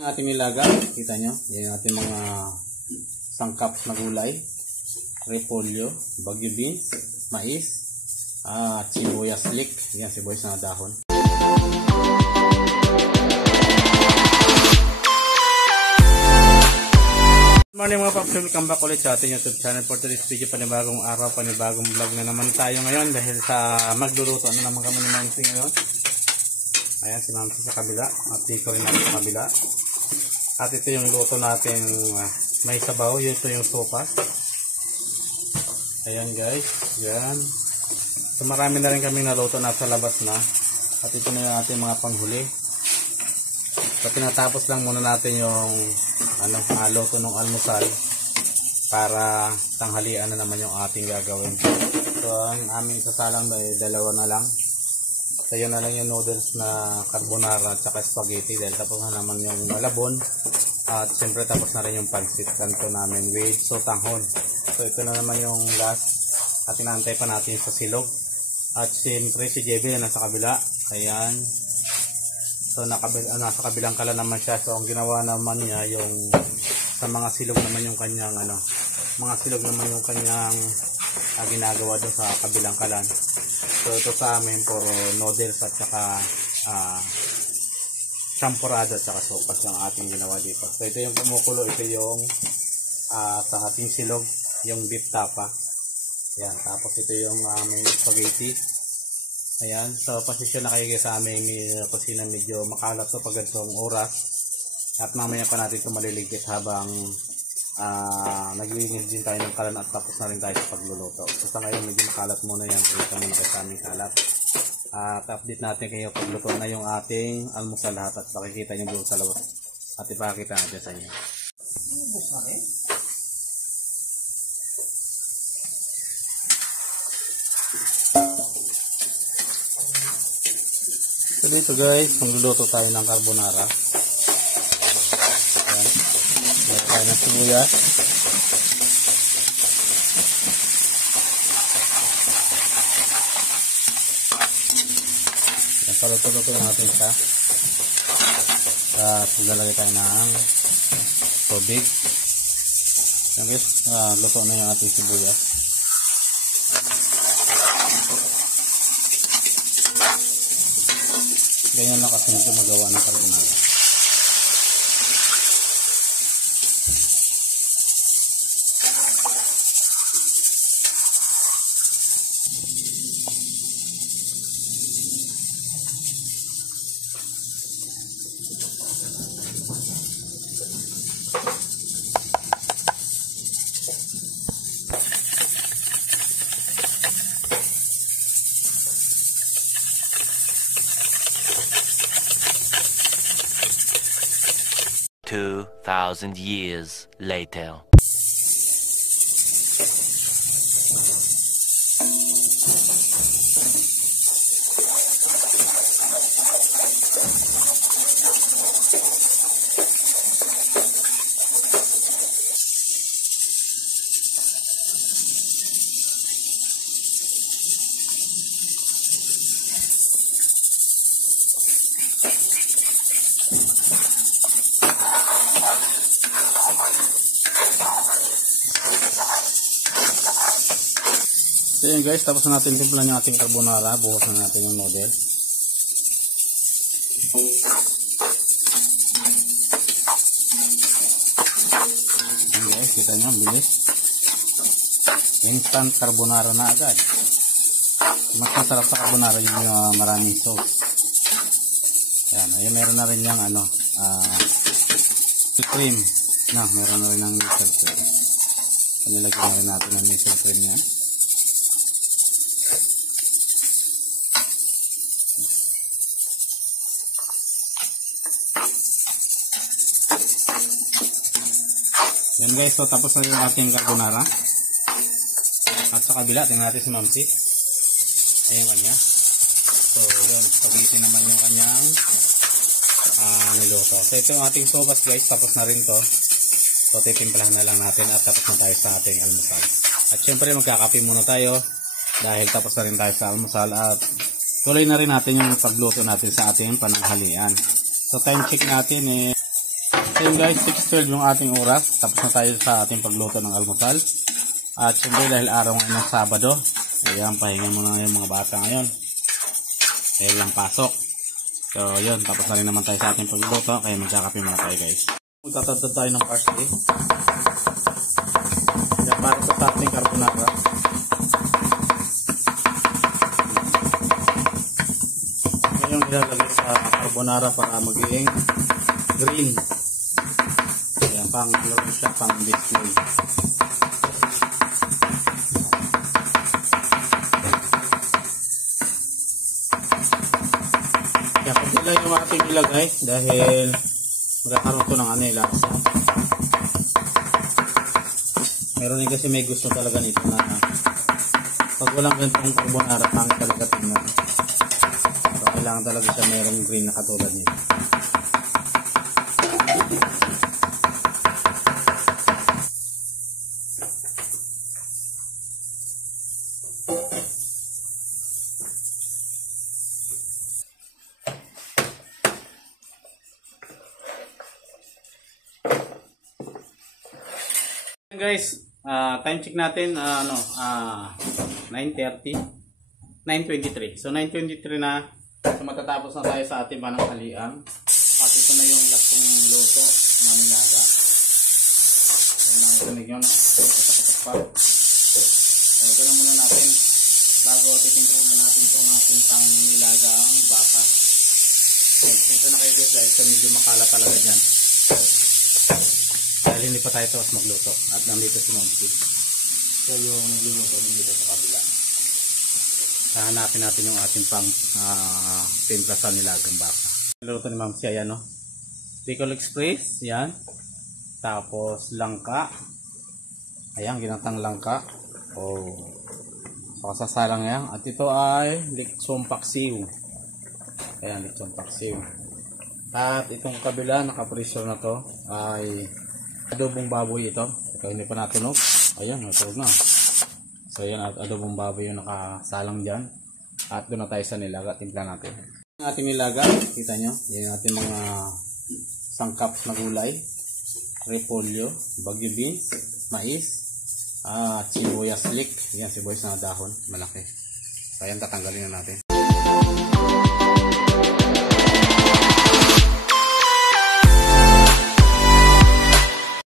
Ating nilaga, kita nyo, yan yung ating mga sangkap na gulay, repolyo, bagyo beans, mais, at sibuyas lik, yan sibuyas na dahon. Good morning mga paps, welcome back ulit sa ating YouTube channel. For today's video, panibagong araw, panibagong vlog na naman tayo ngayon dahil sa magluluto na naman kami ni Mamsi ngayon. Ayan si Mamsi sa kabila, at dito rin natin sa kabila. At ito yung luto natin, may sabaw, ito yung sopa. Ayan guys, yan. So marami na rin kaming naluto na sa labas na. At ito na yung ating mga panghuli. So tinatapos lang muna natin yung luto ng almusal para tanghalian na naman yung ating gagawin. So ang aming sasalang ay dalawa na lang. So yun na lang yung noodles na carbonara at saka spaghetti dahil tapos na naman yung malabon at siyempre tapos na rin yung pancit canton namin with sotanghon. So ito na naman yung last at inaantay pa natin sa silog at siyempre si JB na nasa kabila. Ayan. So nasa kabilang kala naman siya. So ang ginawa naman niya yung sa mga silog naman yung kanyang mga silog naman yung kanyang ginagawa doon sa kabilang kalan. So ito sa amin puro noodles at saka champurado at saka sopas yung ating ginawa dito. So ito yung kumukulo, ito yung sa ating silog, yung beef tapa. Ayan, tapos ito yung aming spaghetti. Ayan, so posisyon na kayo sa aming kusina, medyo makalat to pag ganitong oras. At mamaya pa natin ito maliligpit habang naglilinis din tayo ng kalan at tapos na rin tayo sa pagluluto. So sa ngayon medyo makalat muna yan, pakita muna kayo sa aming kalat. At update natin kayo pagluto na yung ating almusal lahat at pakikita nyo doon sa labas at ipakita natin sa inyo. So dito guys, magluluto tayo ng carbonara. Lagay tayo ng sibuyas. Paluto-luto natin siya. At lalagay tayo ng tubig. Yan guys, luto na yung ating sibuyas. Ganyan lang kasi nito magawa ng carbonara. Thousand years later. So yun guys, tapos na natin timplan yung ating carbonara, buhos na natin yung noodles. Ayan guys, kita nyo, bilis. Instant carbonara na agad. Mas masarap sa carbonara yung maraming sauce. Ayan, ayun, meron na rin yung cream. Meron na rin ng miso cream. So nilagyan na rin natin ng miso cream yan. Yan guys, so tapos na yung ating carbonara. At sa kabila, tingnan natin si Mamsi. Ayan kanya. So yun, spaghetti naman yung kanyang niluto. So ito yung ating sopas guys, tapos na rin to. So titimplahan na lang natin at tapos na tayo sa ating almusal. At syempre magkakape muna tayo dahil tapos na rin tayo sa almusal at tuloy na rin natin yung pagluto natin sa ating pananghalian. So time check natin So yun guys, 6:12 yung ating oras. Tapos na tayo sa ating pagluto ng almusal. At syempre dahil araw ngayon ng Sabado, ayan, pahinga muna yung mga bata ngayon. Dahil lang pasok. So yun, tapos na rin naman tayo sa ating pagluto. Kaya magkakape muna tayo guys. Magtatagtad tayo ng parsley. Kaya para sa ating carbonara. Yung ilalagay sa carbonara para maging green. Ayan, pang laro siya, pang display. Kaya kung sila yung ating ilagay dahil magkakaroon ko ng lasa. Meron din kasi may gusto talaga nito na pag walang ganitong carbonara, pangit talaga tingnan. Kailangan talaga siya mayroong green na katulad nito. Guys, time check natin 9:30, 9:23. So 9:23 na. So matatapos na tayo sa ating pananghalian. At ito na yung lastong luto na nilaga. So nakitinig nyo na. Katak-katak pa. So ganun muna natin. Bago titingnan na natin itong ating pang nilaga ang baka. So na kayo guys. So medyo makala talaga dyan. Dahil hindi pa tayo tapos magluto. At nandito si Momsi. So yung nagluluto dito sa kabila. Hahanapin natin yung ating pang timpla sa nilagang baka. Luto ni Ma'am si ayan, no? Pickle Express, yan. Tapos langka. Ayan, ginatang langka. Oh. So sasalang yan. At ito ay liksong paksiw. Ayan, liksong paksiw. At itong kabila, nakapreso na to ay adobong baboy ito. Ito hindi pa natunog. Ayan, natunog na. So yan, at adobong baboy yung nakasalang dyan. At doon na tayo sa nilaga, timpla natin. Yung ating nilaga, kita nyo, yan yung ating mga sangkap na gulay. Repolyo, bagyo beans, mais, sibuyas leek. Yan, sibuyas na dahon, malaki. So yan, tatanggalin na natin.